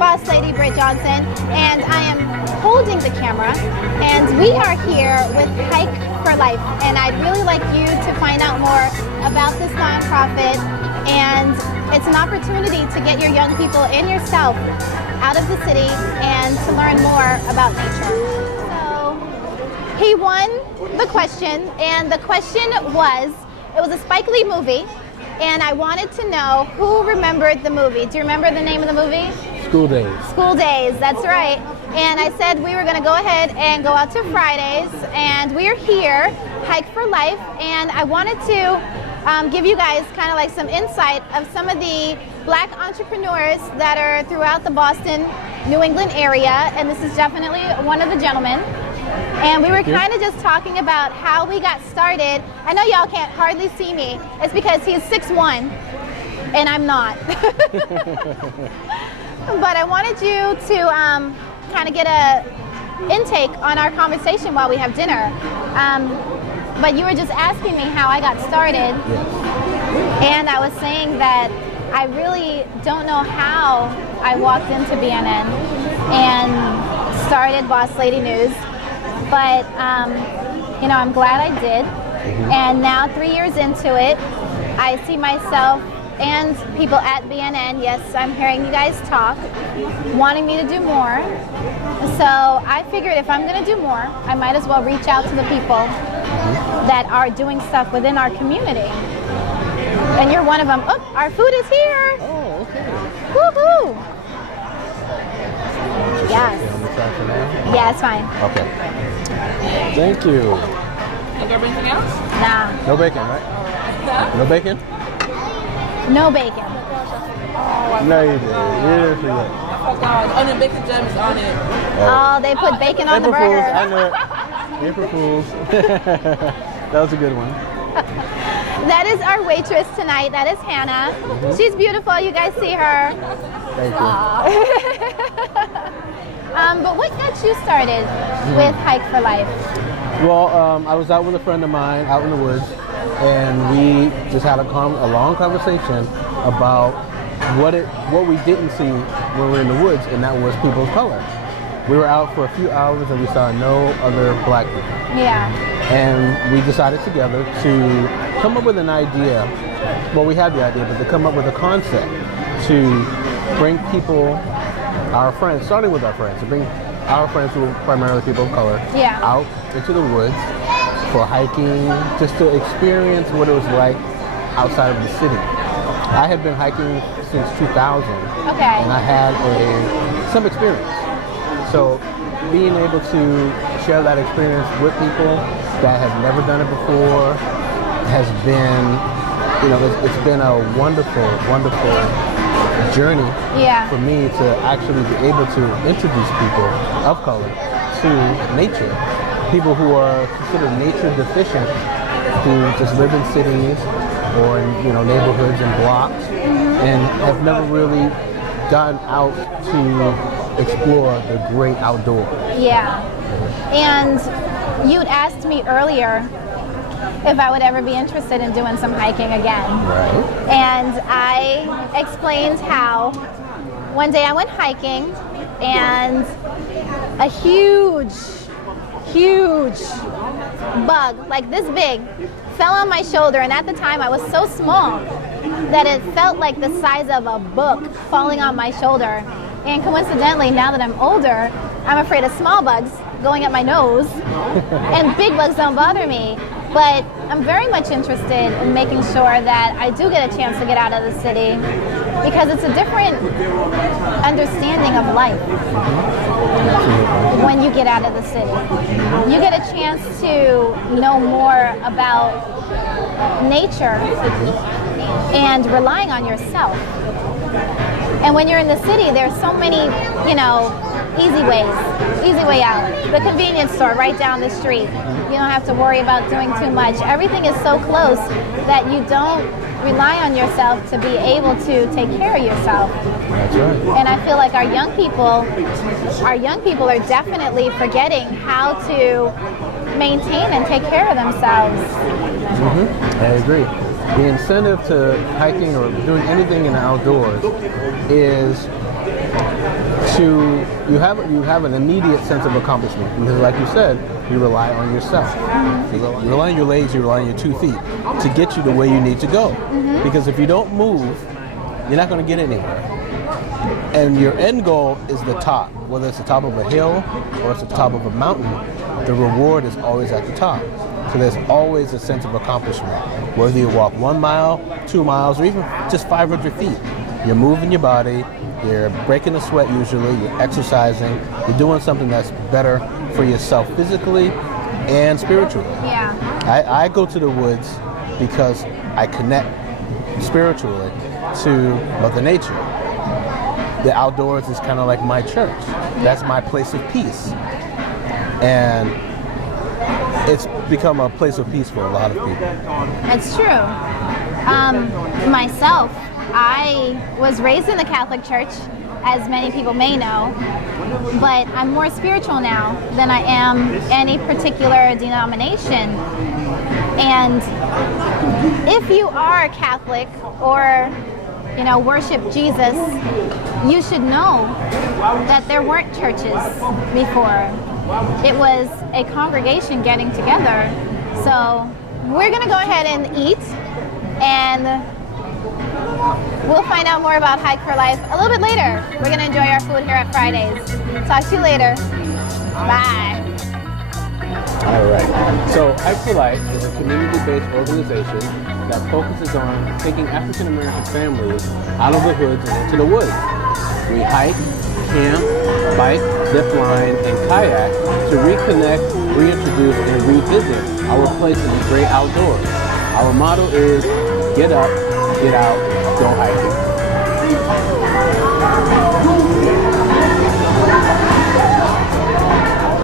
Boss Lady Britt Johnson, and I am holding the camera, and we are here with Hike for Life, and I'd really like you to find out more about this nonprofit, and it's an opportunity to get your young people and yourself out of the city and to learn more about nature. So he won the question, and the question was, it was a Spike Lee movie, and I wanted to know who remembered the movie. Do you remember the name of the movie? School Days. School Days, that's right. And I said we were going to go ahead and go out to Fridays, and we're here, Hike for Life, and I wanted to give you guys kind of like some insight of some of the Black entrepreneurs that are throughout the Boston, New England area, and this is definitely one of the gentlemen. And we were kind of just talking about how we got started. I know y'all can't hardly see me. It's because he's 6'1", and I'm not. But I wanted you to kind of get a intake on our conversation while we have dinner. But you were just asking me how I got started. Yes. And I was saying that I really don't know how I walked into BNN and started Boss Lady News. But, you know, I'm glad I did. And now 3 years into it, I see myself and people at BNN, yes, I'm hearing you guys talk, wanting me to do more. So I figured if I'm going to do more, I might as well reach out to the people that are doing stuff within our community. And you're one of them. Oh, our food is here. Oh, okay. Woohoo! Yes. On the side for now? Yeah, it's fine. Okay. Thank you. You got anything else? Nah, No bacon, right? No bacon? no bacon. No, you didn't. You didn't forget. Oh God, onion bacon jam is on it. Oh, they put bacon on the April Fools, burger. I know it. April Fools. That was a good one. That is our waitress tonight. That is Hannah. She's beautiful. You guys see her. Thank you. But what got you started with Hike for Life? Well, I was out with a friend of mine out in the woods, and we just had a long conversation about what we didn't see when we were in the woods, and that was people of color. We were out for a few hours and we saw no other Black people. Yeah. And we decided together to come up with an idea. Well, we had the idea, but to come up with a concept to bring people, our friends, starting with our friends, to bring our friends who are primarily people of color out into the woods for hiking, just to experience what it was like outside of the city. I had been hiking since 2000, and I had some experience. So being able to share that experience with people that have never done it before has been, you know, it's been a wonderful, wonderful journey for me to actually be able to introduce people of color to nature. People who are considered nature deficient, who just live in cities or in, you know, neighborhoods and blocks, and have never really gone out to explore the great outdoors. Yeah. And you'd asked me earlier if I would ever be interested in doing some hiking again. Right. And I explained how one day I went hiking and a huge bug, like this big, fell on my shoulder, and at the time I was so small that it felt like the size of a book falling on my shoulder. And coincidentally, now that I'm older, I'm afraid of small bugs going up my nose, and big bugs don't bother me. But I'm very much interested in making sure that I do get a chance to get out of the city, because it's a different understanding of life when you get out of the city. You get a chance to know more about nature and relying on yourself. And when you're in the city, there's so many, you know, easy way out. The convenience store right down the street. You don't have to worry about doing too much. Everything is so close that you don't rely on yourself to be able to take care of yourself. That's right. And I feel like our young people are definitely forgetting how to maintain and take care of themselves. I agree. The incentive to hiking or doing anything in the outdoors is you have an immediate sense of accomplishment because, like you said, you rely on yourself. You rely on your legs, you rely on your 2 feet to get you the way you need to go. Because if you don't move, you're not going to get anywhere. And your end goal is the top, whether it's the top of a hill or it's the top of a mountain. The reward is always at the top. So there's always a sense of accomplishment. Whether you walk 1 mile, 2 miles, or even just 500 feet, you're moving your body, you're breaking a sweat usually, you're exercising, you're doing something that's better for yourself physically and spiritually. Yeah. I go to the woods because I connect spiritually to Mother Nature. The outdoors is kind of like my church. That's my place of peace. And it's become a place of peace for a lot of people. It's true. Myself, I was raised in the Catholic Church, as many people may know, but I'm more spiritual now than I am any particular denomination. And if you are Catholic or, you know, worship Jesus, you should know that there weren't churches before. It was a congregation getting together. So we're going to go ahead and eat, and we'll find out more about Hike for Life a little bit later. We're going to enjoy our food here at Fridays. Talk to you later. Bye. All right. So Hike for Life is a community-based organization that focuses on taking African American families out of the hoods and into the woods. We hike, camp, bike, zip line, and kayak to reconnect, reintroduce, and revisit our place in the great outdoors. Our motto is get up, get out, go hiking.